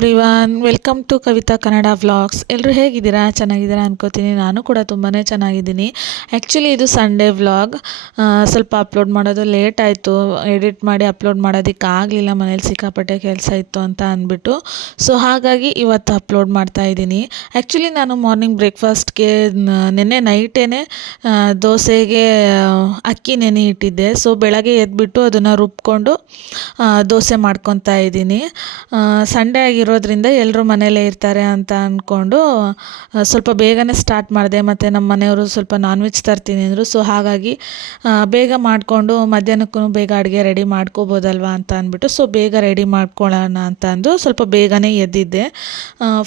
Everyone, welcome to Kavitha Kannada vlogs. ಎಲ್ಲರೂ ಹೇಗಿದ್ದೀರಾ? ಚೆನ್ನಾಗಿದ್ದೀರಾ ಅನ್ಕೋತೀನಿ. ನಾನು ಕೂಡ ತುಂಬಾ ಚೆನ್ನಾಗಿದ್ದೀನಿ. ಆ್ಯಕ್ಚುಲಿ ಇದು ಸಂಡೇ ವ್ಲಾಗ್. ಸ್ವಲ್ಪ ಅಪ್ಲೋಡ್ ಮಾಡೋದು ಲೇಟ್ ಆಯಿತು. ಎಡಿಟ್ ಮಾಡಿ ಅಪ್ಲೋಡ್ ಮಾಡೋದಕ್ಕಾಗಲಿಲ್ಲ, ಮನೇಲಿ ಸಿಕ್ಕಾಪಟ್ಟೆ ಕೆಲಸ ಇತ್ತು ಅಂತ ಅಂದ್ಬಿಟ್ಟು. ಸೊ ಹಾಗಾಗಿ ಇವತ್ತು ಅಪ್ಲೋಡ್ ಮಾಡ್ತಾ ಇದ್ದೀನಿ. ಆ್ಯಕ್ಚುಲಿ ನಾನು ಮಾರ್ನಿಂಗ್ ಬ್ರೇಕ್ಫಾಸ್ಟ್ಗೆ ನೆನ್ನೆ ನೈಟೇ ದೋಸೆಗೆ ಅಕ್ಕಿ ನೆನೆ ಇಟ್ಟಿದ್ದೆ. ಸೊ ಬೆಳಗ್ಗೆ ಎದ್ಬಿಟ್ಟು ಅದನ್ನು ರುಬ್ಕೊಂಡು ದೋಸೆ ಮಾಡ್ಕೊತಾ ಇದ್ದೀನಿ. ಸಂಡೇ ಆಗಿರೋದ್ರಿಂದ ಎಲ್ಲರೂ ಮನೇಲೇ ಇರ್ತಾರೆ ಅಂತ ಅಂದ್ಕೊಂಡು ಸ್ವಲ್ಪ ಬೇಗನೆ ಸ್ಟಾರ್ಟ್ ಮಾಡಿದೆ. ಮತ್ತು ನಮ್ಮ ಮನೆಯವರು ಸ್ವಲ್ಪ ನಾನ್ ವೆಜ್ ತರ್ತೀನಿ ಅಂದರು. ಸೊ ಹಾಗಾಗಿ ಬೇಗ ಮಾಡಿಕೊಂಡು ಮಧ್ಯಾಹ್ನಕ್ಕೂ ಬೇಗ ಅಡುಗೆ ರೆಡಿ ಮಾಡ್ಕೋಬೋದಲ್ವ ಅಂತ ಅಂದ್ಬಿಟ್ಟು ಬೇಗ ರೆಡಿ ಮಾಡ್ಕೊಳ್ಳೋಣ ಅಂತ ಅಂದು ಸ್ವಲ್ಪ ಬೇಗನೆ ಎದ್ದಿದ್ದೆ.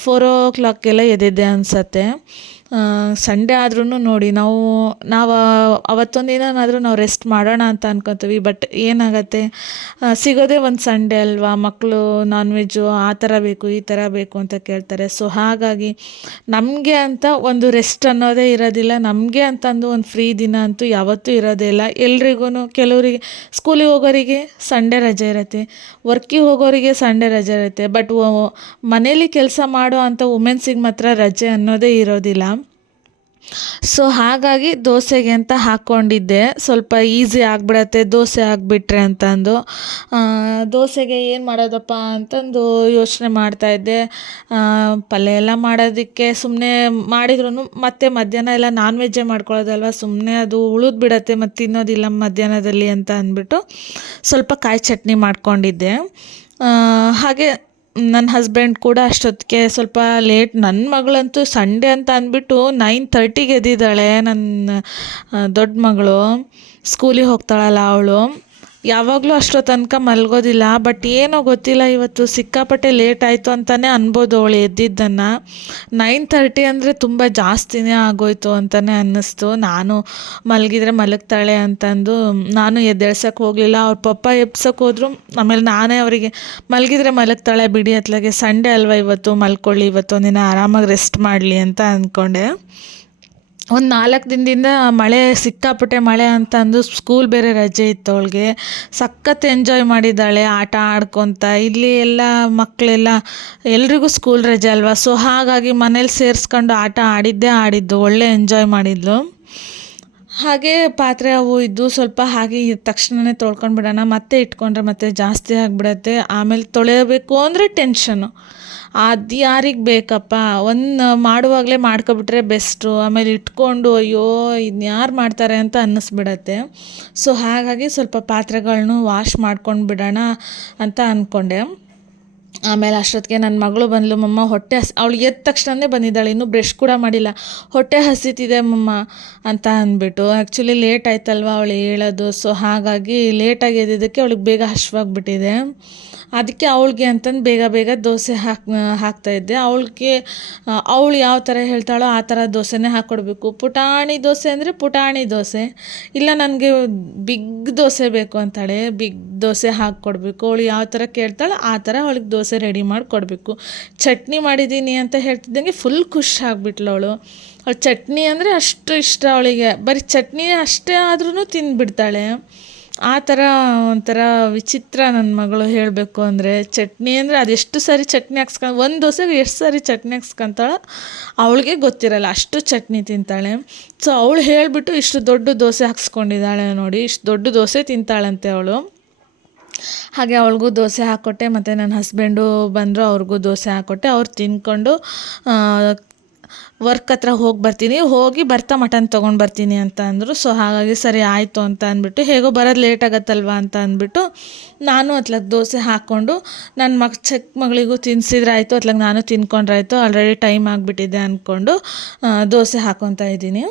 4 o'clock ಎದ್ದಿದ್ದೆ ಅನಿಸತ್ತೆ. ಸಂಡೇ ಆದ್ರೂ ನೋಡಿ ನಾವು ಅವತ್ತೊಂದಿನಾದರೂ ನಾವು ರೆಸ್ಟ್ ಮಾಡೋಣ ಅಂತ ಅನ್ಕೊತೀವಿ. ಬಟ್ ಏನಾಗತ್ತೆ, ಸಿಗೋದೇ ಒಂದು ಸಂಡೇ ಅಲ್ವಾ. ಮಕ್ಕಳು ನಾನ್ ವೆಜ್ಜು ಆ ಥರ ಬೇಕು ಈ ಥರ ಬೇಕು ಅಂತ ಕೇಳ್ತಾರೆ. ಸೊ ಹಾಗಾಗಿ ನಮಗೆ ಅಂತ ಒಂದು ರೆಸ್ಟ್ ಅನ್ನೋದೇ ಇರೋದಿಲ್ಲ. ನಮಗೆ ಅಂತಂದು ಒಂದು ಫ್ರೀ ದಿನ ಅಂತೂ ಯಾವತ್ತೂ ಇರೋದೇ ಇಲ್ಲ. ಎಲ್ರಿಗೂ, ಕೆಲವರಿಗೆ ಸ್ಕೂಲಿಗೆ ಹೋಗೋರಿಗೆ ಸಂಡೇ ರಜೆ ಇರುತ್ತೆ, ವರ್ಕಿಗೆ ಹೋಗೋರಿಗೆ ಸಂಡೇ ರಜೆ ಇರುತ್ತೆ. ಬಟ್ ಮನೇಲಿ ಕೆಲಸ ಮಾಡೋ ಅಂಥ ವುಮೆನ್ಸಿಗೆ ಮಾತ್ರ ರಜೆ ಅನ್ನೋದೇ ಇರೋದಿಲ್ಲ. ಸೊ ಹಾಗಾಗಿ ದೋಸೆಗೆ ಅಂತ ಹಾಕ್ಕೊಂಡಿದ್ದೆ. ಸ್ವಲ್ಪ ಈಸಿ ಆಗಿಬಿಡತ್ತೆ ದೋಸೆ ಆಗಿಬಿಟ್ರೆ ಅಂತಂದು. ದೋಸೆಗೆ ಏನು ಮಾಡೋದಪ್ಪ ಅಂತಂದು ಯೋಚನೆ ಮಾಡ್ತಾಯಿದ್ದೆ. ಪಲ್ಯ ಎಲ್ಲ ಮಾಡೋದಕ್ಕೆ ಸುಮ್ಮನೆ ಮಾಡಿದ್ರು ಮತ್ತೆ ಮಧ್ಯಾಹ್ನ ಎಲ್ಲ ನಾನ್ ವೆಜ್ಜೇ ಮಾಡ್ಕೊಳ್ಳೋದಲ್ವ, ಸುಮ್ಮನೆ ಅದು ಉಳಿದು ಬಿಡತ್ತೆ ಮತ್ತು ತಿನ್ನೋದಿಲ್ಲ ಮಧ್ಯಾಹ್ನದಲ್ಲಿ ಅಂತ ಅಂದ್ಬಿಟ್ಟು ಸ್ವಲ್ಪ ಕಾಯಿ ಚಟ್ನಿ ಮಾಡ್ಕೊಂಡಿದ್ದೆ. ಹಾಗೆ ನನ್ನ ಹಸ್ಬೆಂಡ್ ಕೂಡ ಅಷ್ಟೊತ್ತಿಗೆ ಸ್ವಲ್ಪ ಲೇಟ್. ನನ್ನ ಮಗಳಂತೂ ಸಂಡೇ ಅಂತ ಅಂದ್ಬಿಟ್ಟು 9:30ಗೆ ಎದ್ದಿದ್ದಾಳೆ. ನನ್ನ ದೊಡ್ಡ ಮಗಳು ಸ್ಕೂಲಿಗೆ ಹೋಗ್ತಾಳಲ್ಲ ಅವಳು, ಯಾವಾಗಲೂ ಅಷ್ಟೋ ತನಕ ಮಲಗೋದಿಲ್ಲ. ಬಟ್ ಏನೋ ಗೊತ್ತಿಲ್ಲ, ಇವತ್ತು ಸಿಕ್ಕಾಪಟ್ಟೆ ಲೇಟ್ ಆಯಿತು ಅಂತಲೇ ಅನ್ಬೋದು ಅವಳು ಎದ್ದಿದ್ದನ್ನು. 9:30 ಅಂದರೆ ತುಂಬ ಜಾಸ್ತಿನೇ ಆಗೋಯ್ತು ಅಂತಲೇ ಅನ್ನಿಸ್ತು. ನಾನು ಮಲಗಿದ್ರೆ ಮಲಗ್ತಾಳೆ ಅಂತಂದು ನಾನು ಎದ್ದೇಳ್ಸೋಕ್ಕೆ ಹೋಗಲಿಲ್ಲ. ಅವ್ರ ಪಪ್ಪ ಎಬ್ಸೋಕ್ಕೆ ಹೋದ್ರು. ಆಮೇಲೆ ನಾನೇ ಅವರಿಗೆ ಮಲಗಿದ್ರೆ ಮಲಗ್ತಾಳೆ ಬಿಡಿ, ಅತ್ಲಾಗೆ ಸಂಡೇ ಅಲ್ವಾ ಇವತ್ತು ಮಲ್ಕೊಳ್ಳಿ, ಇವತ್ತು ಒಂದಿನ ಆರಾಮಾಗಿ ರೆಸ್ಟ್ ಮಾಡಲಿ ಅಂತ ಅಂದ್ಕೊಂಡೆ. ಒಂದು 4 ದಿನದಿಂದ ಮಳೆ, ಸಿಕ್ಕಾಪಟ್ಟೆ ಮಳೆ ಅಂತ ಅಂದು ಸ್ಕೂಲ್ ಬೇರೆ ರಜೆ ಇತ್ತು ಅವಳಿಗೆ. ಸಖತ್ ಎಂಜಾಯ್ ಮಾಡಿದ್ದಾಳೆ ಆಟ ಆಡ್ಕೊತ. ಇಲ್ಲಿ ಎಲ್ಲ ಮಕ್ಕಳೆಲ್ಲ ಎಲ್ರಿಗೂ ಸ್ಕೂಲ್ ರಜೆ ಅಲ್ವಾ. ಸೊ ಹಾಗಾಗಿ ಮನೇಲಿ ಸೇರಿಸ್ಕೊಂಡು ಆಟ ಆಡಿದ್ದು, ಒಳ್ಳೆ ಎಂಜಾಯ್ ಮಾಡಿದ್ಲು. ಹಾಗೆ ಪಾತ್ರೆ ಅವು ಇದ್ದು ಸ್ವಲ್ಪ ಹಾಗೆ ತಕ್ಷಣವೇ ತೊಳ್ಕೊಂಡು ಬಿಡೋಣ, ಮತ್ತೆ ಇಟ್ಕೊಂಡ್ರೆ ಮತ್ತೆ ಜಾಸ್ತಿ ಆಗಿಬಿಡತ್ತೆ. ಆಮೇಲೆ ತೊಳೆಯಬೇಕು ಅಂದರೆ ಟೆನ್ಷನು. ಅದು ಯಾರಿಗೆ ಬೇಕಪ್ಪ, ಒಂದು ಮಾಡುವಾಗಲೇ ಮಾಡ್ಕೊಬಿಟ್ರೆ ಬೆಸ್ಟು. ಆಮೇಲೆ ಇಟ್ಕೊಂಡು ಅಯ್ಯೋ ಇದನ್ನ ಯಾರು ಮಾಡ್ತಾರೆ ಅಂತ ಅನ್ನಿಸ್ಬಿಡತ್ತೆ. ಸೊ ಹಾಗಾಗಿ ಸ್ವಲ್ಪ ಪಾತ್ರೆಗಳನ್ನೂ ವಾಶ್ ಮಾಡ್ಕೊಂಡು ಬಿಡೋಣ ಅಂತ ಅಂದ್ಕೊಂಡೆ. ಆಮೇಲೆ ಅಷ್ಟೊತ್ತಿಗೆ ನನ್ನ ಮಗಳು ಬಂದಳು. ಮಮ್ಮ ಹೊಟ್ಟೆ ಅವಳು ಎದ್ದ ತಕ್ಷಣವೇ ಬಂದಿದ್ದಾಳೆ, ಇನ್ನೂ ಬ್ರಷ್ ಕೂಡ ಮಾಡಿಲ್ಲ. ಹೊಟ್ಟೆ ಹಸಿತಿದೆ ಮಮ್ಮ ಅಂತ ಅಂದ್ಬಿಟ್ಟು. ಆ್ಯಕ್ಚುಲಿ ಲೇಟ್ ಆಯ್ತಲ್ವ ಅವಳು ಹೇಳೋದು. ಸೊ ಹಾಗಾಗಿ ಲೇಟಾಗಿ ಎದ್ದಿದ್ದಕ್ಕೆ ಅವಳಿಗೆ ಬೇಗ ಹಶ್ವಾಗಿಬಿಟ್ಟಿದೆ. ಅದಕ್ಕೆ ಅವಳಿಗೆ ಅಂತಂದು ಬೇಗ ದೋಸೆ ಹಾಕ್ತಾಯಿದ್ದೆ. ಅವಳು ಯಾವ ಥರ ಹೇಳ್ತಾಳೋ ಆ ಥರ ದೋಸೆನೇ ಹಾಕ್ಕೊಡ್ಬೇಕು. ಪುಟಾಣಿ ದೋಸೆ ಅಂದರೆ ಪುಟಾಣಿ ದೋಸೆ, ಇಲ್ಲ ನನಗೆ ಬಿಗ್ ದೋಸೆ ಬೇಕು ಅಂತಾಳೆ. ಬಿಗ್ ದೋಸೆ ಹಾಕ್ಕೊಡ್ಬೇಕು. ಅವಳು ಯಾವ ಥರ ಕೇಳ್ತಾಳೋ ಆ ಥರ ಅವಳಿಗೆ ದೋಸೆ ರೆಡಿ ಮಾಡಿ ಕೊಡಬೇಕು. ಚಟ್ನಿ ಮಾಡಿದ್ದೀನಿ ಅಂತ ಹೇಳ್ತಿದ್ದಂಗೆ ಫುಲ್ ಖುಷಿ ಆಗಿಬಿಟ್ಲು ಅವಳು ಚಟ್ನಿ ಅಂದರೆ ಅಷ್ಟು ಇಷ್ಟ ಅವಳಿಗೆ. ಬರೀ ಚಟ್ನಿ ಅಷ್ಟೇ ಆದ್ರೂ ತಿಂದುಬಿಡ್ತಾಳೆ. ಆ ಥರ ಒಂಥರ ವಿಚಿತ್ರ ನನ್ನ ಮಗಳು ಹೇಳಬೇಕು ಅಂದರೆ. ಚಟ್ನಿ ಅಂದರೆ ಅದೆಷ್ಟು ಸಾರಿ ಚಟ್ನಿ ಹಾಕ್ಸ್ಕೊಂಡು, ಒಂದು ದೋಸೆಗೆ ಎಷ್ಟು ಸಾರಿ ಚಟ್ನಿ ಹಾಕ್ಸ್ಕೊತಾಳೆ ಅವಳಿಗೆ ಗೊತ್ತಿರಲ್ಲ, ಅಷ್ಟು ಚಟ್ನಿ ತಿಂತಾಳೆ. ಸೊ ಅವಳು ಹೇಳಿಬಿಟ್ಟು ಇಷ್ಟು ದೊಡ್ಡ ದೋಸೆ ಹಾಕ್ಸ್ಕೊಂಡಿದ್ದಾಳೆ ನೋಡಿ, ಇಷ್ಟು ದೊಡ್ಡ ದೋಸೆ ತಿಂತಾಳಂತೆ ಅವಳು. ಹಾಗೆ ಅವಳಿಗೂ ದೋಸೆ ಹಾಕ್ಕೊಟ್ಟೆ. ಮತ್ತು ನನ್ನ ಹಸ್ಬೆಂಡು ಬಂದರು, ಅವ್ರಿಗೂ ದೋಸೆ ಹಾಕ್ಕೊಟ್ಟೆ. ಅವ್ರು ತಿಂದ್ಕೊಂಡು ವರ್ಕ್ ಹತ್ರ ಹೋಗಿ ಬರ್ತಾ ಮಟನ್ ತೊಗೊಂಡು ಬರ್ತೀನಿ ಅಂತ ಅಂದರು. ಸೊ ಹಾಗಾಗಿ ಸರಿ ಆಯಿತು ಅಂತ ಅಂದ್ಬಿಟ್ಟು, ಹೇಗೋ ಬರೋದು ಲೇಟ್ ಆಗತ್ತಲ್ವ ಅಂತ ಅಂದ್ಬಿಟ್ಟು ನಾನು ಅತ್ಲಾಗ ದೋಸೆ ಹಾಕ್ಕೊಂಡು ನನ್ನ ಚಿಕ್ಕ ಮಗಳಿಗೂ ತಿನ್ನಿಸಿದ್ರೆ ಆಯಿತು, ಅತ್ಲಾಗ ನಾನು ತಿನ್ಕೊಂಡ್ರಾಯ್ತು. ಆಲ್ರೆಡಿ ಟೈಮ್ ಆಗಿಬಿಟ್ಟಿದೆ ಅಂದ್ಕೊಂಡು ದೋಸೆ ಹಾಕ್ಕೊತಾ ಇದ್ದೀನಿ.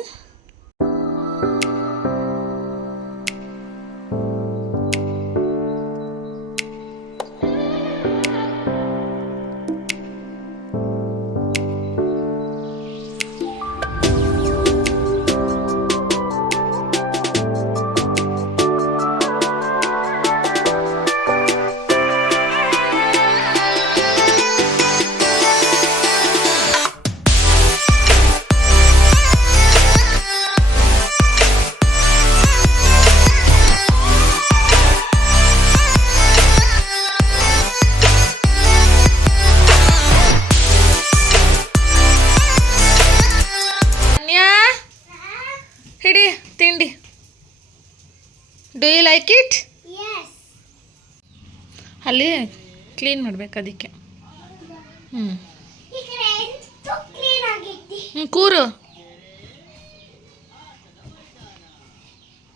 Do you like it? Yes. ಅಲ್ಲಿ ಕ್ಲೀನ್ ಮಾಡ್ಬೇಕು ಅದಕ್ಕೆ. ಹ್ಞೂ ಈ ಕಡೆ ಎಷ್ಟು ಕ್ಲೀನ್ ಆಗೈತಿ. ಕೂರು,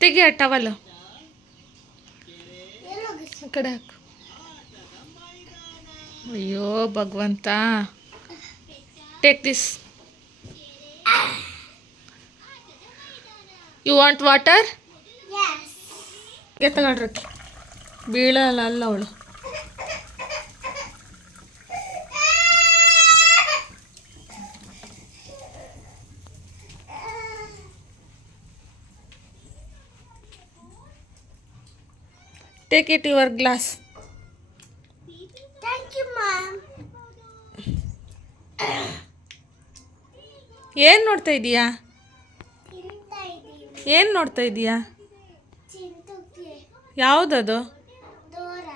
ತೆಗಿಯ ಟವಲ್ ಆ ಕಡೆ ಹಾಕು. ಅಯ್ಯೋ ಭಗವಂತ, take this. You want water? Yes. ತಗೊಳ್ರಿ, ಬೀಳಲ್ಲ ಅಲ್ಲ ಅವಳು. Take it your glass. Thank you, Mom. ಏನು ನೋಡ್ತಾ ಇದೀಯಾ? ತಿಂತಾ ಇದ್ದೀನಿ. ಏನು ನೋಡ್ತಾ ಇದೀಯಾ? ಚಿಂತುಕ್ಕೆ ಯಾವುದದು? ದೂರ.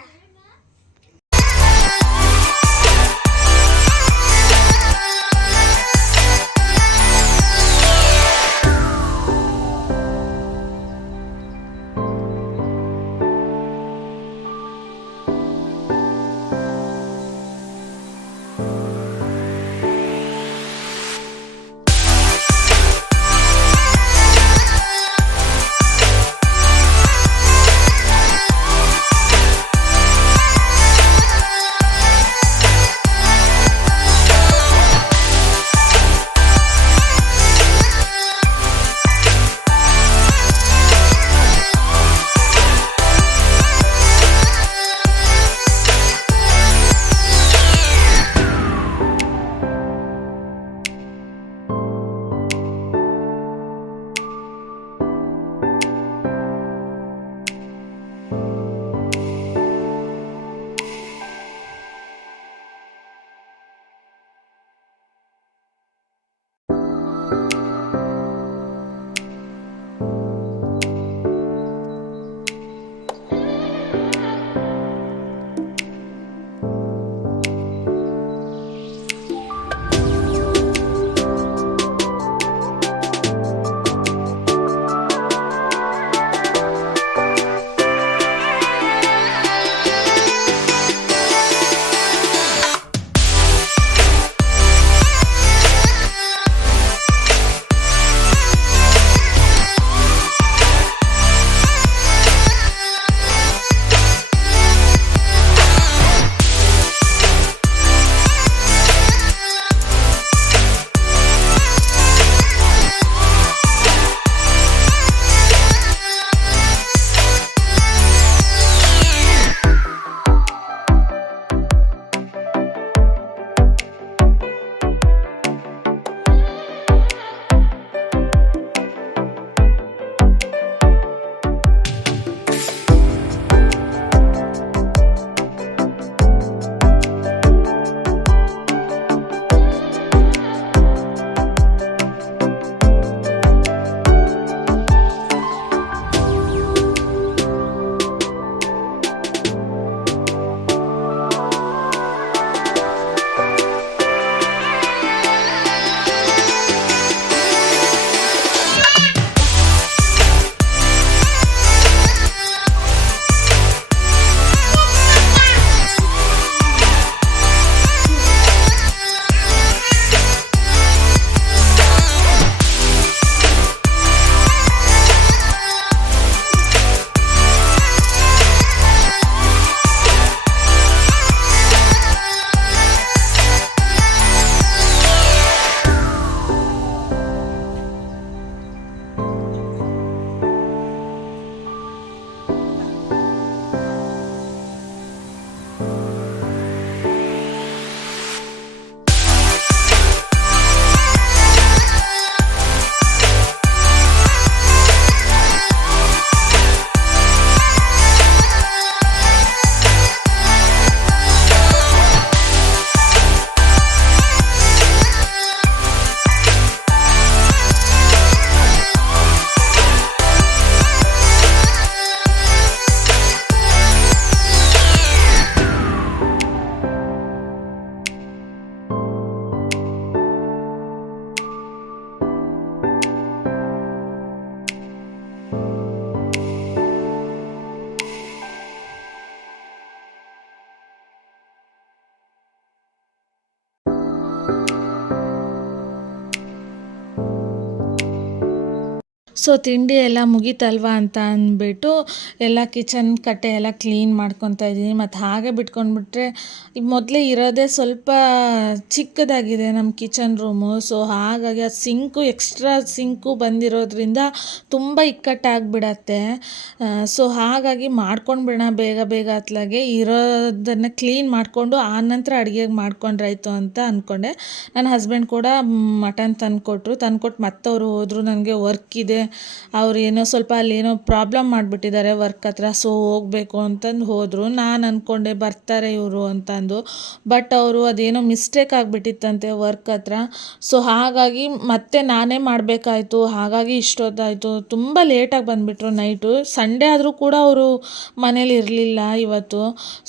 ಸೊ ತಿಂಡಿ ಎಲ್ಲ ಮುಗೀತಲ್ವಾ ಅಂತ ಅಂದ್ಬಿಟ್ಟು ಎಲ್ಲ ಕಿಚನ್ ಕಟ್ಟೆ ಎಲ್ಲ ಕ್ಲೀನ್ ಮಾಡ್ಕೊತಾ ಇದ್ದೀನಿ. ಮತ್ತು ಹಾಗೆ ಬಿಟ್ಕೊಂಡ್ಬಿಟ್ರೆ ಈಗ ಮೊದಲೇ ಇರೋದೇ ಸ್ವಲ್ಪ ಚಿಕ್ಕದಾಗಿದೆ ನಮ್ಮ ಕಿಚನ್ ರೂಮು. ಸೊ ಹಾಗಾಗಿ ಆ ಎಕ್ಸ್ಟ್ರಾ ಸಿಂಕು ಬಂದಿರೋದ್ರಿಂದ ತುಂಬ ಇಕ್ಕಟ್ಟಾಗಿಬಿಡತ್ತೆ. ಸೊ ಹಾಗಾಗಿ ಮಾಡ್ಕೊಂಡ್ಬಿಡೋಣ ಬೇಗ ಬೇಗ ಅತ್ಲಾಗೆ ಇರೋದನ್ನು ಕ್ಲೀನ್ ಮಾಡಿಕೊಂಡು ಆನಂತರ ಅಡುಗೆಗೆ ಮಾಡ್ಕೊಂಡ್ರಾಯ್ತು ಅಂತ ಅಂದ್ಕೊಂಡೆ. ನನ್ನ ಹಸ್ಬೆಂಡ್ ಕೂಡ ಮಟನ್ ತಂದ್ಕೊಟ್ಟು ಮತ್ತೆ ಅವರು ಹೋದರು. ನನಗೆ ವರ್ಕ್ ಇದೆ, ಅವ್ರು ಏನೋ ಸ್ವಲ್ಪ ಅಲ್ಲೇನೋ ಪ್ರಾಬ್ಲಮ್ ಮಾಡಿಬಿಟ್ಟಿದ್ದಾರೆ ವರ್ಕ್ ಹತ್ರ. ಸೊ ಹೋಗಬೇಕು ಅಂತಂದು ಹೋದರು. ನಾನು ಅಂದ್ಕೊಂಡೆ ಬರ್ತಾರೆ ಇವರು ಅಂತಂದು, ಬಟ್ ಅವರು ಅದೇನೋ ಮಿಸ್ಟೇಕ್ ಆಗಿಬಿಟ್ಟಿತ್ತಂತೆ ವರ್ಕ್ ಹತ್ರ. ಸೊ ಹಾಗಾಗಿ ಮತ್ತೆ ನಾನೇ ಮಾಡಬೇಕಾಯ್ತು. ಹಾಗಾಗಿ ಇಷ್ಟೊತ್ತಾಯಿತು, ತುಂಬ ಲೇಟಾಗಿ ಬಂದುಬಿಟ್ರು ನೈಟು. ಸಂಡೇ ಆದರೂ ಕೂಡ ಅವರು ಮನೇಲಿ ಇರಲಿಲ್ಲ ಇವತ್ತು.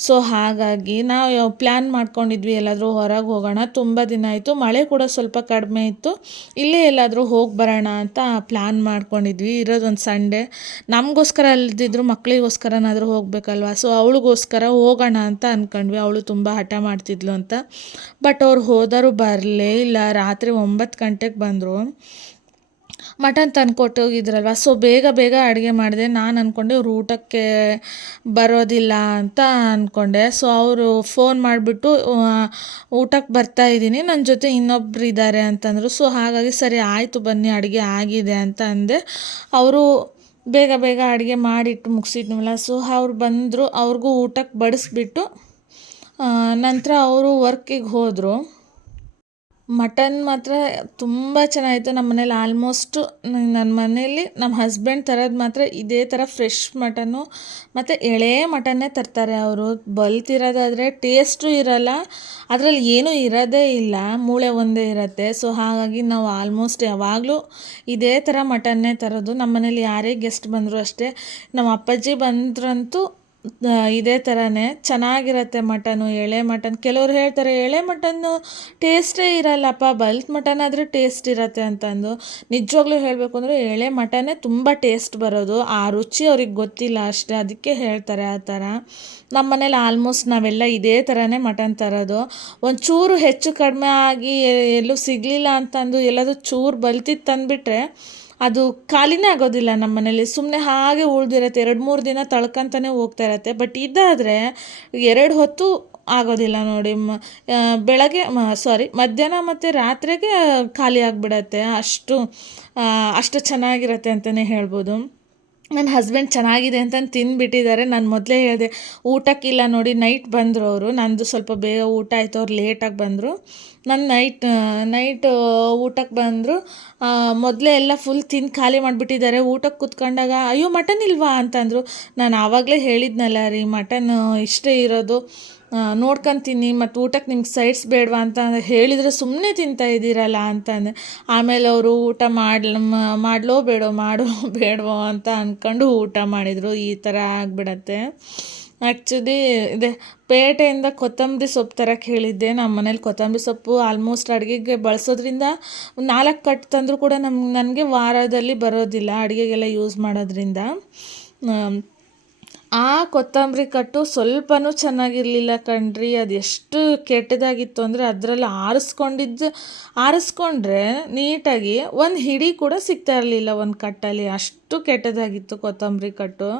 ಸೊ ಹಾಗಾಗಿ ನಾವು ಪ್ಲ್ಯಾನ್ ಮಾಡ್ಕೊಂಡಿದ್ವಿ ಎಲ್ಲಾದರೂ ಹೊರಗೆ ಹೋಗೋಣ, ತುಂಬ ದಿನ ಆಯಿತು, ಮಳೆ ಕೂಡ ಸ್ವಲ್ಪ ಕಡಿಮೆ ಇತ್ತು, ಇಲ್ಲೇ ಎಲ್ಲಾದರೂ ಹೋಗಿ ಬರೋಣ ಅಂತ ಪ್ಲ್ಯಾನ್ ಮಾಡ್ಕೊಂಡಿದ್ವಿ. ಇರೋದೊಂದು ಸಂಡೇ, ನಮಗೋಸ್ಕರ ಅಲ್ದಿದ್ರು ಮಕ್ಕಳಿಗೋಸ್ಕರನಾದರೂ ಹೋಗಬೇಕಲ್ವ. ಸೊ ಅವಳಿಗೋಸ್ಕರ ಹೋಗೋಣ ಅಂತ ಅಂದ್ಕೊಂಡ್ವಿ. ಅವಳು ತುಂಬ ಹಠ ಮಾಡ್ತಿದ್ಲು ಅಂತ. ಬಟ್ ಅವ್ರು ಹೋದರೂ ಬರಲೇ ಇಲ್ಲ. ರಾತ್ರಿ 9 ಗಂಟೆಗೆ ಬಂದರು. ಮಟನ್ ತಂದುಕೊಟ್ಟೋಗಿದ್ರಲ್ವ. ಸೊ ಬೇಗ ಬೇಗ ಅಡುಗೆ ಮಾಡಿದೆ. ನಾನು ಅಂದ್ಕೊಂಡೆ ಅವ್ರು ಊಟಕ್ಕೆ ಬರೋದಿಲ್ಲ ಅಂತ ಅಂದ್ಕೊಂಡೆ. ಸೊ ಅವರು ಫೋನ್ ಮಾಡಿಬಿಟ್ಟು ಊಟಕ್ಕೆ ಬರ್ತಾಯಿದ್ದೀನಿ, ನನ್ನ ಜೊತೆ ಇನ್ನೊಬ್ರು ಇದ್ದಾರೆ ಅಂತಂದರು. ಸೊ ಹಾಗಾಗಿ ಸರಿ ಆಯಿತು ಬನ್ನಿ ಅಡುಗೆ ಆಗಿದೆ ಅಂತ ಅಂದೆ. ಅವರು ಬೇಗ ಬೇಗ ಅಡುಗೆ ಮಾಡಿಟ್ಟು ಮುಗಿಸಿದ್ನಲ್ಲ. ಸೊ ಅವ್ರು ಬಂದರು, ಅವ್ರಿಗೂ ಊಟಕ್ಕೆ ಬಡಿಸ್ಬಿಟ್ಟು ನಂತರ ಅವರು ವರ್ಕಿಗೆ ಹೋದರು. ಮಟನ್ ಮಾತ್ರ ತುಂಬ ಚೆನ್ನಾಗಿತ್ತು. ನಮ್ಮ ಮನೇಲಿ ಆಲ್ಮೋಸ್ಟು ನನ್ನ ಮನೇಲಿ ನಮ್ಮ ಹಸ್ಬೆಂಡ್ ತರೋದು ಮಾತ್ರ ಇದೇ ಥರ ಫ್ರೆಶ್ ಮಟನ್ನು ಮತ್ತು ಎಳೆ ಮಟನ್ನೇ ತರ್ತಾರೆ ಅವರು. ಬಲ್ತಿರೋದಾದರೆ ಟೇಸ್ಟು ಇರೋಲ್ಲ, ಅದರಲ್ಲಿ ಏನೂ ಇರೋದೇ ಇಲ್ಲ, ಮೂಳೆ ಒಂದೇ ಇರುತ್ತೆ. ಸೊ ಹಾಗಾಗಿ ನಾವು ಆಲ್ಮೋಸ್ಟ್ ಯಾವಾಗಲೂ ಇದೇ ಥರ ಮಟನ್ನೇ ತರೋದು. ನಮ್ಮ ಮನೇಲಿ ಯಾರೇ ಗೆಸ್ಟ್ ಬಂದರೂ ಅಷ್ಟೇ, ನಮ್ಮ ಅಪ್ಪಾಜಿ ಬಂದ್ರಂತೂ ಇದೇ ಥರನೇ ಚೆನ್ನಾಗಿರುತ್ತೆ ಮಟನು, ಎಳೆ ಮಟನ್. ಕೆಲವ್ರು ಹೇಳ್ತಾರೆ ಎಳೆ ಮಟನ್ನು ಟೇಸ್ಟೇ ಇರಲ್ಲಪ್ಪ, ಬಲ್ತ್ ಮಟನ್ ಆದರೆ ಟೇಸ್ಟ್ ಇರುತ್ತೆ ಅಂತಂದು. ನಿಜವಾಗ್ಲೂ ಹೇಳಬೇಕು ಅಂದರೆ ಎಳೆ ಮಟನ್ನೇ ತುಂಬ ಟೇಸ್ಟ್ ಬರೋದು. ಆ ರುಚಿ ಅವ್ರಿಗೆ ಗೊತ್ತಿಲ್ಲ ಅಷ್ಟೇ, ಅದಕ್ಕೆ ಹೇಳ್ತಾರೆ ಆ ಥರ. ನಮ್ಮ ಮನೇಲಿ ಆಲ್ಮೋಸ್ಟ್ ನಾವೆಲ್ಲ ಇದೇ ಥರನೇ ಮಟನ್ ತರೋದು. ಒಂಚೂರು ಹೆಚ್ಚು ಕಡಿಮೆ ಆಗಿ ಎಲ್ಲೂ ಸಿಗಲಿಲ್ಲ ಅಂತಂದು ಎಲ್ಲಾದರೂ ಚೂರು ಬಲ್ತಿದ್ದು ತಂದುಬಿಟ್ರೆ ಅದು ಖಾಲಿನೇ ಆಗೋದಿಲ್ಲ ನಮ್ಮ ಮನೇಲಿ, ಸುಮ್ಮನೆ ಹಾಗೆ ಉಳಿದಿರತ್ತೆ. 2-3 ದಿನ ತಳ್ಕೊಂತಾನೆ ಹೋಗ್ತಾ ಇರತ್ತೆ. ಬಟ್ ಇದಾದರೆ 2 ಹೊತ್ತು ಆಗೋದಿಲ್ಲ ನೋಡಿ. ಬೆಳಗ್ಗೆ ಮಧ್ಯಾಹ್ನ ಮತ್ತು ರಾತ್ರಿಗೆ ಖಾಲಿ ಆಗಿಬಿಡತ್ತೆ. ಅಷ್ಟು ಚೆನ್ನಾಗಿರುತ್ತೆ ಅಂತಲೇ ಹೇಳ್ಬೋದು. ನನ್ನ ಹಸ್ಬೆಂಡ್ ಚೆನ್ನಾಗಿದೆ ಅಂತಂದು ತಿಂದುಬಿಟ್ಟಿದ್ದಾರೆ. ನಾನು ಮೊದಲೇ ಹೇಳಿದೆ ಊಟಕ್ಕಿಲ್ಲ ನೋಡಿ, ನೈಟ್ ಬಂದರು ಅವರು. ನಂದು ಸ್ವಲ್ಪ ಬೇಗ ಊಟ ಆಯಿತು, ಅವ್ರು ಲೇಟಾಗಿ ಬಂದರು. ನಾನು ನೈಟ್ ಊಟಕ್ಕೆ ಬಂದರು. ಮೊದಲೇ ಎಲ್ಲ ಫುಲ್ ತಿಂದು ಖಾಲಿ ಮಾಡಿಬಿಟ್ಟಿದ್ದಾರೆ. ಊಟಕ್ಕೆ ಕೂತ್ಕೊಂಡಾಗ ಅಯ್ಯೋ ಮಟನ್ ಇಲ್ವಾ ಅಂತಂದರು. ನಾನು ಆವಾಗಲೇ ಹೇಳಿದ್ನಲ್ಲ ರೀ, ಮಟನ್ ಇಷ್ಟೇ ಇರೋದು, ನೋಡ್ಕೊತೀನಿ, ಮತ್ತು ಊಟಕ್ಕೆ ನಿಮ್ಗೆ ಸೈಡ್ಸ್ ಬೇಡವಾ ಅಂತ ಹೇಳಿದರೆ ಸುಮ್ಮನೆ ತಿಂತಾಯಿದ್ದೀರಲ್ಲ ಅಂತಂದೆ. ಆಮೇಲೆ ಅವರು ಊಟ ಮಾಡಲೋ ಬೇಡವೋ ಅಂತ ಅಂದ್ಕೊಂಡು ಊಟ ಮಾಡಿದರು. ಈ ಥರ ಆಗಿಬಿಡತ್ತೆ. ಆ್ಯಕ್ಚುಲಿ ಇದೆ ಪೇಟೆಯಿಂದ ಕೊತ್ತಂಬರಿ ಸೊಪ್ಪು ತರಕ್ಕೆ ಹೇಳಿದ್ದೆ. ನಮ್ಮ ಮನೇಲಿ ಕೊತ್ತಂಬರಿ ಸೊಪ್ಪು ಆಲ್ಮೋಸ್ಟ್ ಅಡುಗೆಗೆ ಬಳಸೋದ್ರಿಂದ 4 ಕಟ್ಟು ತಂದರೂ ಕೂಡ ನನಗೆ ವಾರದಲ್ಲಿ ಬರೋದಿಲ್ಲ ಅಡುಗೆಗೆಲ್ಲ ಯೂಸ್ ಮಾಡೋದ್ರಿಂದ. ಆ ಕೊತ್ತಂಬರಿ ಕಟ್ಟು ಸ್ವಲ್ಪನೂ ಚೆನ್ನಾಗಿರಲಿಲ್ಲ ಕಣ್ರಿ. ಅದೆಷ್ಟು ಕೆಟ್ಟದಾಗಿತ್ತು ಅಂದರೆ ಅದರಲ್ಲಿ ಆರಿಸ್ಕೊಂಡ್ರೆ ನೀಟಾಗಿ ಒಂದು ಹಿಡಿ ಕೂಡ ಸಿಗ್ತಾ ಇರಲಿಲ್ಲ ಒಂದು ಕಟ್ಟಲ್ಲಿ. ಅಷ್ಟು ಕೆಟ್ಟದಾಗಿತ್ತು ಕೊತ್ತಂಬರಿ ಕಟ್ಟು.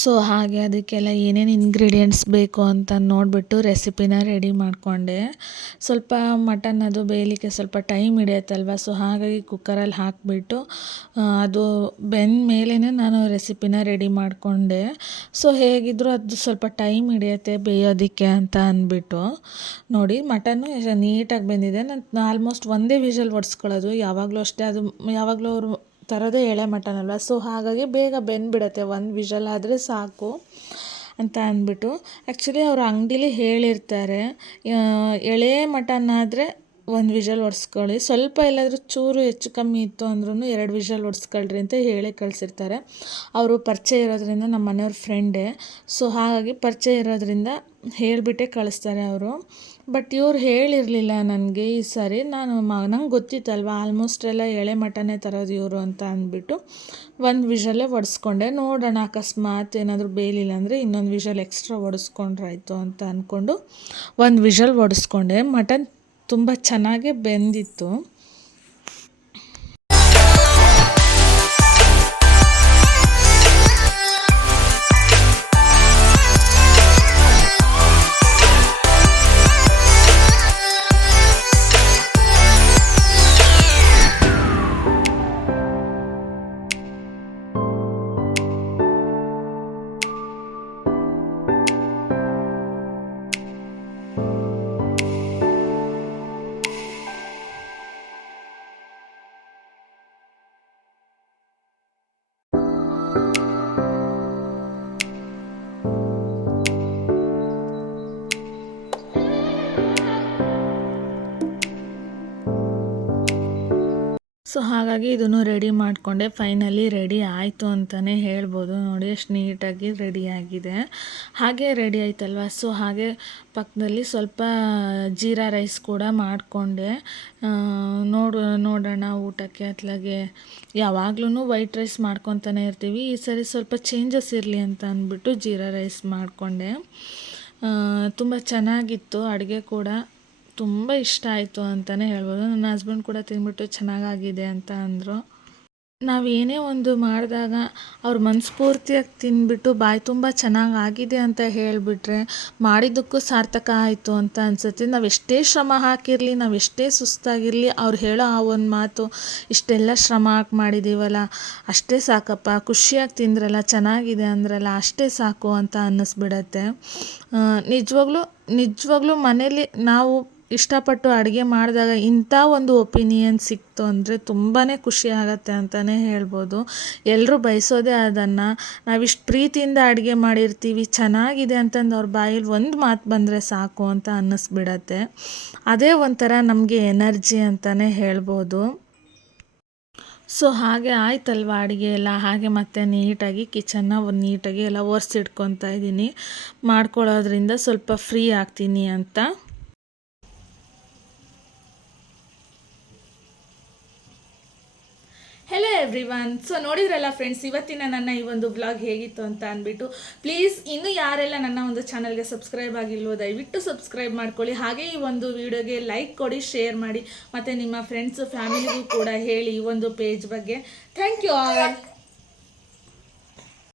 ಸೊ ಹಾಗೆ ಅದಕ್ಕೆಲ್ಲ ಏನೇನು ಇಂಗ್ರೀಡಿಯೆಂಟ್ಸ್ ಬೇಕು ಅಂತ ನೋಡಿಬಿಟ್ಟು ರೆಸಿಪಿನ ರೆಡಿ ಮಾಡಿಕೊಂಡೆ. ಸ್ವಲ್ಪ ಮಟನ್ ಅದು ಬೇಯಲಿಕ್ಕೆ ಸ್ವಲ್ಪ ಟೈಮ್ ಹಿಡಿಯುತ್ತಲ್ವ, ಸೊ ಹಾಗಾಗಿ ಕುಕ್ಕರಲ್ಲಿ ಹಾಕಿಬಿಟ್ಟು ಅದು ಬೆಂದ ಮೇಲೇ ನಾನು ರೆಸಿಪಿನ ರೆಡಿ ಮಾಡಿಕೊಂಡೆ. ಸೊ ಹೇಗಿದ್ದರೂ ಅದು ಸ್ವಲ್ಪ ಟೈಮ್ ಹಿಡಿಯುತ್ತೆ ಬೇಯೋದಕ್ಕೆ ಅಂತ ಅಂದ್ಬಿಟ್ಟು ನೋಡಿ ಮಟನ್ನು ನೀಟಾಗಿ ಬೆಂದಿದೆ. ನಾನು ಆಲ್ಮೋಸ್ಟ್ ಒಂದೇ ವಿಷಲ್ ಹೊಡ್ಸ್ಕೊಳ್ಳೋದು, ಯಾವಾಗಲೂ ಅಷ್ಟೇ. ಅದು ಯಾವಾಗಲೂ ಅವರು ತರೋದೇ ಎಳೆ ಮಟನ್ ಅಲ್ವ, ಸೊ ಹಾಗಾಗಿ ಬೇಗ ಬೆಂದ್ಬಿಡುತ್ತೆ, ಒಂದು ವಿಷಲ್ ಆದರೆ ಸಾಕು ಅಂತ ಅಂದ್ಬಿಟ್ಟು. ಆ್ಯಕ್ಚುಲಿ ಅವರು ಅಂಗಡೀಲಿ ಹೇಳಿರ್ತಾರೆ ಎಳೆ ಮಟನ್ ಆದರೆ ಒಂದು ವಿಷಲ್ ಹೊಡ್ಸ್ಕೊಳ್ಳಿ, ಸ್ವಲ್ಪ ಎಲ್ಲಾದರೂ ಚೂರು ಹೆಚ್ಚು ಕಮ್ಮಿ ಇತ್ತು ಅಂದ್ರೂ 2 ವಿಷಲ್ ಹೊಡ್ಸ್ಕೊಳ್ರಿ ಅಂತ ಹೇಳಿ ಕಳಿಸಿರ್ತಾರೆ. ಅವರು ಪರಿಚಯ ಇರೋದ್ರಿಂದ ನಮ್ಮ ಮನೆಯವ್ರ ಫ್ರೆಂಡೇ, ಸೊ ಹಾಗಾಗಿ ಪರಿಚಯ ಇರೋದ್ರಿಂದ ಹೇಳಿಬಿಟ್ಟೇ ಕಳಿಸ್ತಾರೆ ಅವರು. ಬಟ್ ಇವ್ರು ಹೇಳಿರಲಿಲ್ಲ ನನಗೆ ಈ ಸಾರಿ. ನಂಗೆ ಗೊತ್ತಿತ್ತಲ್ವ ಆಲ್ಮೋಸ್ಟ್ ಎಲ್ಲ ಎಳೆ ಮಟನ್ನೇ ತರೋದು ಇವರು ಅಂತ ಅಂದ್ಬಿಟ್ಟು ಒಂದು ವಿಷಲ್ಲೇ ಹೊಡ್ಸ್ಕೊಂಡೆ. ನೋಡೋಣ ಅಕಸ್ಮಾತ್ ಏನಾದರೂ ಬೇಯಲಿಲ್ಲ ಅಂದರೆ ಇನ್ನೊಂದು ವಿಷಲ್ ಎಕ್ಸ್ಟ್ರಾ ಹೊಡೆಸ್ಕೊಂಡ್ರಾಯ್ತು ಅಂತ ಅಂದ್ಕೊಂಡು ಒಂದು ವಿಷಲ್ ಹೊಡೆಸ್ಕೊಂಡೆ. ಮಟನ್ ತುಂಬ ಚೆನ್ನಾಗೇ ಬೆಂದಿತ್ತು. ಸೊ ಹಾಗಾಗಿ ಇದನ್ನು ರೆಡಿ ಮಾಡಿಕೊಂಡೆ. ಫೈನಲಿ ರೆಡಿ ಆಯಿತು ಅಂತಲೇ ಹೇಳ್ಬೋದು. ನೋಡಿ ಎಷ್ಟು ನೀಟಾಗಿ ರೆಡಿಯಾಗಿದೆ. ಹಾಗೆ ರೆಡಿ ಆಯ್ತಲ್ವ, ಸೊ ಹಾಗೆ ಪಕ್ಕದಲ್ಲಿ ಸ್ವಲ್ಪ ಜೀರಾ ರೈಸ್ ಕೂಡ ಮಾಡಿಕೊಂಡೆ. ನೋಡೋಣ ಊಟಕ್ಕೆ ಅತ್ಲಾಗೆ ಯಾವಾಗ್ಲೂ ವೈಟ್ ರೈಸ್ ಮಾಡ್ಕೊತಾನೆ ಇರ್ತೀವಿ, ಈ ಸರಿ ಸ್ವಲ್ಪ ಚೇಂಜಸ್ ಇರಲಿ ಅಂತ ಅಂದ್ಬಿಟ್ಟು ಜೀರಾ ರೈಸ್ ಮಾಡಿಕೊಂಡೆ. ತುಂಬ ಚೆನ್ನಾಗಿತ್ತು, ಅಡುಗೆ ಕೂಡ ತುಂಬ ಇಷ್ಟ ಆಯಿತು ಅಂತಲೇ ಹೇಳ್ಬೋದು. ನನ್ನ ಹಸ್ಬೆಂಡ್ ಕೂಡ ತಿಂದ್ಬಿಟ್ಟು ಚೆನ್ನಾಗಾಗಿದೆ ಅಂತ ಅಂದರು. ನಾವು ಏನೇ ಒಂದು ಮಾಡಿದಾಗ ಅವ್ರು ಮನಸ್ಫೂರ್ತಿಯಾಗಿ ತಿಂದ್ಬಿಟ್ಟು ಬಾಯಿ ತುಂಬ ಚೆನ್ನಾಗಾಗಿದೆ ಅಂತ ಹೇಳಿಬಿಟ್ರೆ ಮಾಡಿದ್ದಕ್ಕೂ ಸಾರ್ಥಕ ಆಯಿತು ಅಂತ ಅನಿಸುತ್ತೆ. ನಾವು ಎಷ್ಟೇ ಶ್ರಮ ಹಾಕಿರಲಿ, ನಾವು ಎಷ್ಟೇ ಸುಸ್ತಾಗಿರಲಿ, ಅವ್ರು ಹೇಳೋ ಆ ಒಂದು ಮಾತು ಇಷ್ಟೆಲ್ಲ ಶ್ರಮ ಹಾಕಿ ಮಾಡಿದ್ದೀವಲ್ಲ ಅಷ್ಟೇ ಸಾಕಪ್ಪ, ಖುಷಿಯಾಗಿ ತಿಂದ್ರಲ್ಲ, ಚೆನ್ನಾಗಿದೆ ಅಂದ್ರಲ್ಲ ಅಷ್ಟೇ ಸಾಕು ಅಂತ ಅನ್ನಿಸ್ಬಿಡತ್ತೆ. ನಿಜವಾಗ್ಲೂ ಮನೇಲಿ ನಾವು ಇಷ್ಟಪಟ್ಟು ಅಡುಗೆ ಮಾಡಿದಾಗ ಇಂಥ ಒಂದು ಒಪಿನಿಯನ್ ಸಿಕ್ತು ಅಂದರೆ ತುಂಬಾ ಖುಷಿ ಆಗುತ್ತೆ ಅಂತಲೇ ಹೇಳ್ಬೋದು. ಎಲ್ಲರೂ ಬಯಸೋದೇ ಅದನ್ನು. ನಾವಿಷ್ಟು ಪ್ರೀತಿಯಿಂದ ಅಡುಗೆ ಮಾಡಿರ್ತೀವಿ, ಚೆನ್ನಾಗಿದೆ ಅಂತಂದು ಅವ್ರ ಬಾಯಲ್ಲಿ ಒಂದು ಮಾತು ಬಂದರೆ ಸಾಕು ಅಂತ ಅನ್ನಿಸ್ಬಿಡತ್ತೆ. ಅದೇ ಒಂಥರ ನಮಗೆ ಎನರ್ಜಿ ಅಂತಲೇ ಹೇಳ್ಬೋದು. ಸೊ ಹಾಗೆ ಆಯ್ತಲ್ವ ಅಡುಗೆ ಎಲ್ಲ. ಹಾಗೆ ಮತ್ತೆ ನೀಟಾಗಿ ಕಿಚನ್ನ ನೀಟಾಗಿ ಎಲ್ಲ ಒರೆಸಿಟ್ಕೊತಾ ಇದ್ದೀನಿ. ಮಾಡ್ಕೊಳ್ಳೋದ್ರಿಂದ ಸ್ವಲ್ಪ ಫ್ರೀ ಆಗ್ತೀನಿ ಅಂತ. Hello everyone. ಸೊ ನೋಡಿದ್ರಲ್ಲ ಫ್ರೆಂಡ್ಸ್, ಇವತ್ತಿನ ನನ್ನ ಈ ಒಂದು ವ್ಲಾಗ್ ಹೇಗಿತ್ತು ಅಂತ ಅಂದ್ಬಿಟ್ಟು. ಪ್ಲೀಸ್ ಇನ್ನೂ ಯಾರೆಲ್ಲ ನನ್ನ ಒಂದು ಚಾನಲ್ಗೆ ಸಬ್ಸ್ಕ್ರೈಬ್ ಆಗಿಲ್ವೋ ದಯವಿಟ್ಟು ಸಬ್ಸ್ಕ್ರೈಬ್ ಮಾಡ್ಕೊಳ್ಳಿ. ಹಾಗೆ ಈ ಒಂದು ವಿಡಿಯೋಗೆ ಲೈಕ್ ಕೊಡಿ, ಶೇರ್ ಮಾಡಿ, ಮತ್ತು ನಿಮ್ಮ ಫ್ರೆಂಡ್ಸು ಫ್ಯಾಮಿಲಿಗೂ ಕೂಡ ಹೇಳಿ ಈ ಒಂದು ಪೇಜ್ ಬಗ್ಗೆ. Thank you all.